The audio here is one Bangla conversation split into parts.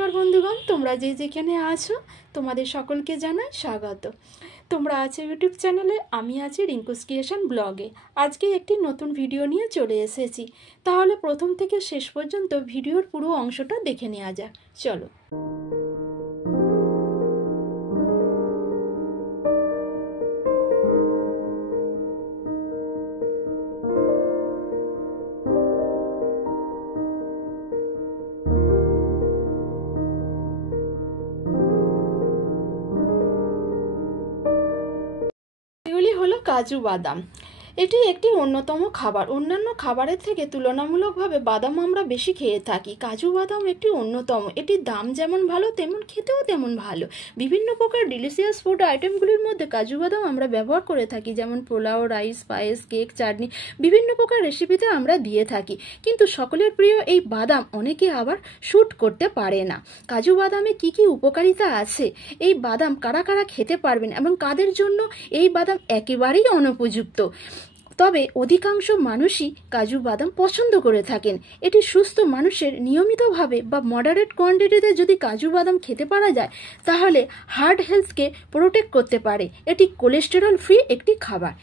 नमस्कार बंधुगण तोमरा जे जेखाने आछो तोमादेर सकलके जानाई स्वागत। तोमरा आछो यूट्यूब चैनेले आमी आछि रिंकुस क्रिएशन ब्लगे। आजके एकटी नतून भिडियो निये चले एसेछि। ताहले प्रथम थेके शेष पर्यन्त भिडियोर पुरो अंशटा देखे नेওয়া যাক। चलो। এগুলি হলো কাজু বাদাম। এটি একটি অন্যতম খাবার। অন্যান্য খাবারের থেকে তুলনামূলকভাবে বাদাম আমরা বেশি খেয়ে থাকি। কাজু বাদাম একটি অন্যতম। এটির দাম যেমন ভালো তেমন খেতেও তেমন ভালো। বিভিন্ন প্রকার ডিলিশিয়াস ফুড আইটেমগুলির মধ্যে কাজু বাদাম আমরা ব্যবহার করে থাকি, যেমন পোলাও, রাইস, পায়েস, কেক, চাটনি, বিভিন্ন প্রকার রেসিপিতে আমরা দিয়ে থাকি। কিন্তু সকলের প্রিয় এই বাদাম অনেকে আবার শ্যুট করতে পারে না। কাজু বাদামে কি কি উপকারিতা আছে, এই বাদাম কারা কারা খেতে পারবেন এবং কাদের জন্য এই বাদাম একেবারেই অনুপযুক্ত, তবে অধিকাংশ মানুষই কাজু বাদাম পছন্দ করে থাকেন। এটি সুস্থ মানুষের নিয়মিতভাবে বা মডারেট কোয়ান্টিটিতে যদি কাজু বাদাম খেতে পারা যায় তাহলে হার্ট হেলথকে প্রোটেক্ট করতে পারে। এটি কোলেস্টেরল ফ্রি একটি খাবার।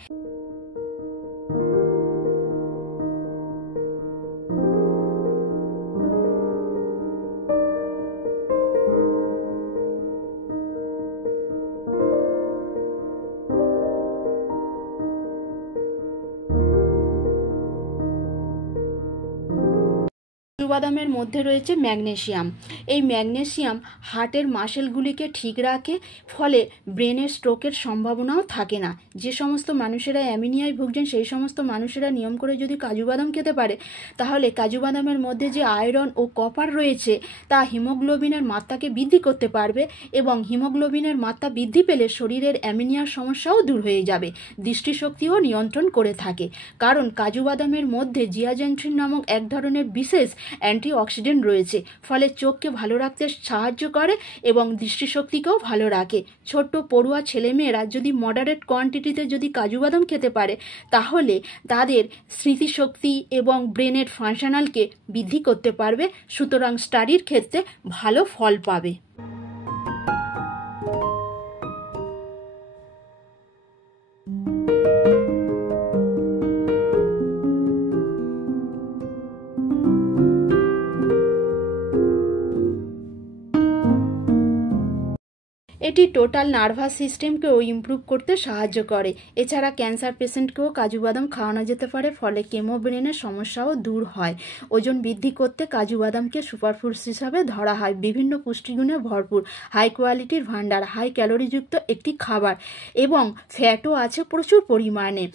বাদামের মধ্যে রয়েছে ম্যাগনেসিয়াম। এই ম্যাগনেসিয়াম হার্টের মাসেলগুলিকে ঠিক রাখে, ফলে ব্রেনের স্ট্রোকের সম্ভাবনাও থাকে না। যে সমস্ত মানুষেরা অ্যামিনিয়ায় ভুগছেন সেই সমস্ত মানুষেরা নিয়ম করে যদি কাজু বাদাম খেতে পারে তাহলে কাজু বাদামের মধ্যে যে আয়রন ও কপার রয়েছে তা হিমোগ্লোবিনের মাত্রাকে বৃদ্ধি করতে পারবে এবং হিমোগ্লোবিনের মাত্রা বৃদ্ধি পেলে শরীরের অ্যামিনিয়ার সমস্যাও দূর হয়ে যাবে। দৃষ্টিশক্তিও নিয়ন্ত্রণ করে থাকে, কারণ কাজু বাদামের মধ্যে জিয়াজেন্ট্রিন নামক এক ধরনের বিশেষ অ্যান্টিঅক্সিডেন্ট রয়েছে, ফলে চোখকে ভালো রাখতে সাহায্য করে এবং দৃষ্টিশক্তিকেও ভালো রাখে। ছোট্ট পড়ুয়া ছেলেমেয়েরা যদি মডারেট কোয়ান্টিটিতে যদি কাজু বাদাম খেতে পারে তাহলে তাদের স্মৃতিশক্তি এবং ব্রেনের ফাংশনালকে বৃদ্ধি করতে পারবে, সুতরাং স্টাডির ক্ষেত্রে ভালো ফল পাবে। এটি টোটাল নার্ভাস সিস্টেমকেও ইমপ্রুভ করতে সাহায্য করে। এছাড়া ক্যান্সার পেশেন্টকেও কাজু বাদাম খাওয়ানো যেতে পারে, ফলে কেমো ব্রেনের সমস্যাও দূর হয়। ওজন বৃদ্ধি করতে কাজু বাদামকে সুপারফুডস হিসাবে ধরা হয়। বিভিন্ন পুষ্টিগুণে ভরপুর, হাই কোয়ালিটির ভান্ডার, হাই ক্যালোরিযুক্ত একটি খাবার এবং ফ্যাটও আছে প্রচুর পরিমাণে।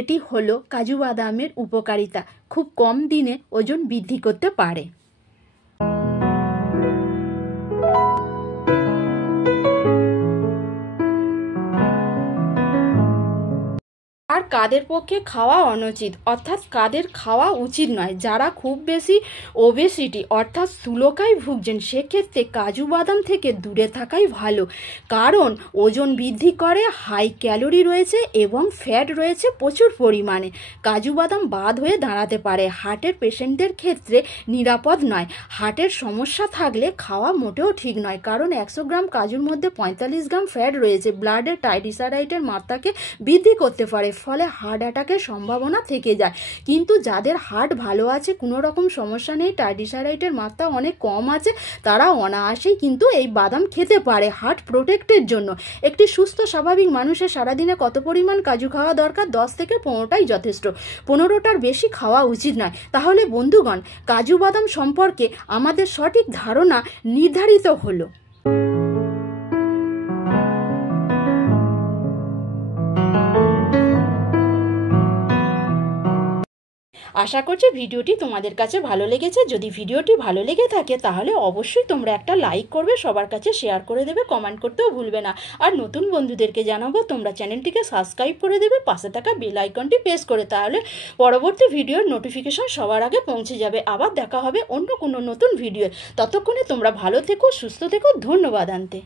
এটি হলো কাজু বাদামের উপকারিতা। খুব কম দিনে ওজন বৃদ্ধি করতে পারে। আর কাদের পক্ষে খাওয়া অনুচিত অর্থাৎ কাদের খাওয়া উচিত নয়, যারা খুব বেশি ওবেসিটি অর্থাৎ স্থূলকায় ভুগছেন সেক্ষেত্রে কাজু বাদাম থেকে দূরে থাকাই ভালো, কারণ ওজন বৃদ্ধি করে, হাই ক্যালোরি রয়েছে এবং ফ্যাট রয়েছে প্রচুর পরিমাণে। কাজু বাদাম বাদ হয়ে দাঁড়াতে পারে। হার্টের পেশেন্টদের ক্ষেত্রে নিরাপদ নয়। হার্টের সমস্যা থাকলে খাওয়া মোটেও ঠিক নয়, কারণ 100 গ্রাম কাজুর মধ্যে 45 গ্রাম ফ্যাট রয়েছে। ব্লাডে ট্রাইগ্লিসারাইডের মাত্রাকে বৃদ্ধি করতে পারে, ফলে হার্ট অ্যাটাকের সম্ভাবনা থেকে যায়। কিন্তু যাদের হার্ট ভালো আছে, কোনো রকম সমস্যা নেই, ট্রাইগ্লিসারাইডের মাত্রা অনেক কম আছে, তারা অনায়াসেই কিন্তু এই বাদাম খেতে পারে হার্ট প্রোটেক্টের জন্য। একটি সুস্থ স্বাভাবিক মানুষের সারাদিনে কত পরিমাণ কাজু খাওয়া দরকার? 10 থেকে 15টাই যথেষ্ট। 15টার বেশি খাওয়া উচিত নয়। তাহলে বন্ধুগণ, কাজু বাদাম সম্পর্কে আমাদের সঠিক ধারণা নির্ধারিত হলো। আশা করছি ভিডিওটি তোমাদের কাছে ভালো লেগেছে। যদি ভিডিওটি ভালো লেগে থাকে তাহলে অবশ্যই তোমরা একটা লাইক করবে, সবার কাছে শেয়ার করে দেবে, কমেন্ট করতেও ভুলবে না। আর নতুন বন্ধুদেরকে জানাবো তোমরা চ্যানেলটিকে সাবস্ক্রাইব করে দেবে, পাশে থাকা বেল আইকনটি প্রেস করে, তাহলে পরবর্তী ভিডিওর নোটিফিকেশন সবার আগে পৌঁছে যাবে। আবার দেখা হবে অন্য কোনো নতুন ভিডিও। ততক্ষণে তোমরা ভালো থেকো, সুস্থ থেকো। ধন্যবাদ আনতে।